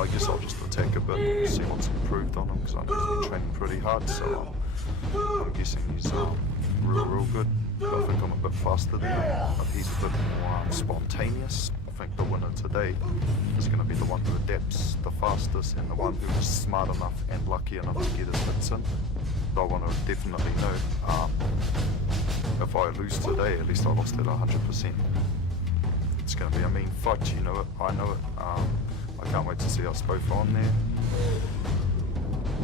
I guess I'll just attack a bit, see what's improved on him, because I know he's been training pretty hard, so I'm guessing he's real good. I think I'm a bit faster than him, but he's a bit more spontaneous. I think the winner today is going to be the one who adapts the fastest and the one who's smart enough and lucky enough to get his hits in. So I want to definitely know if I lose today, at least I lost it 100%. It's going to be a mean fight, you know it, I know it. I can't wait to see us both on there.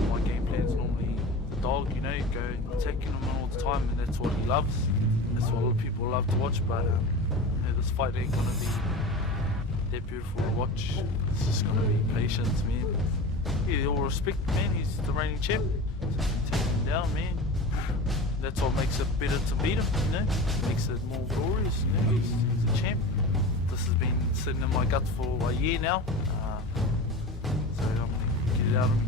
My game plan's normally the dog, you know, you go attacking him all the time, and that's what he loves. That's what a lot of people love to watch, but you know, this fight ain't gonna be that beautiful to watch. It's just gonna be patience, man. Yeah, all respect, man, he's the reigning champ. So take him down, man. That's what makes it better to beat him, you know? Makes it more glorious, you know, he's a champ. This has been sitting in my guts for a year now, so I'm gonna get it out of me.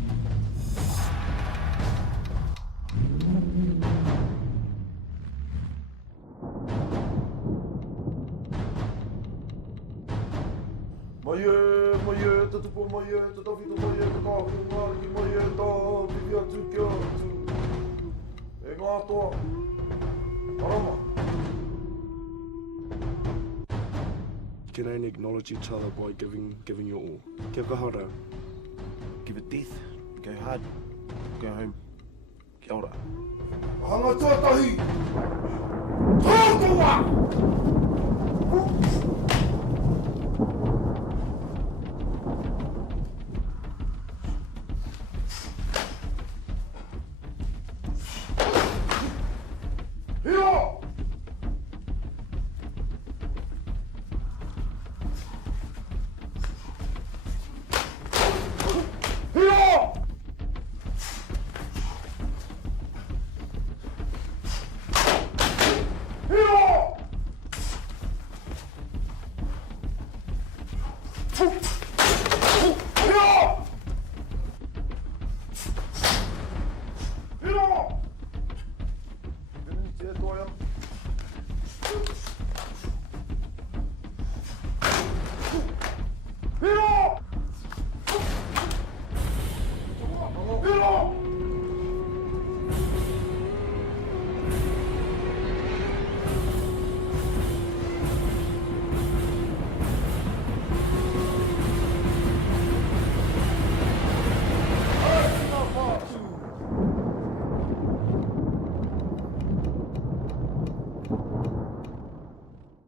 Moye, tatupo moye, tatawhito moye, takahu ngāri moye, tā pipi atu kia atu. E ngā toa, arama. You can only acknowledge each other by giving your all. Kia kahara. Give it death, go hard, go home. Kia ora. Hanga tuatahi! Rotorua!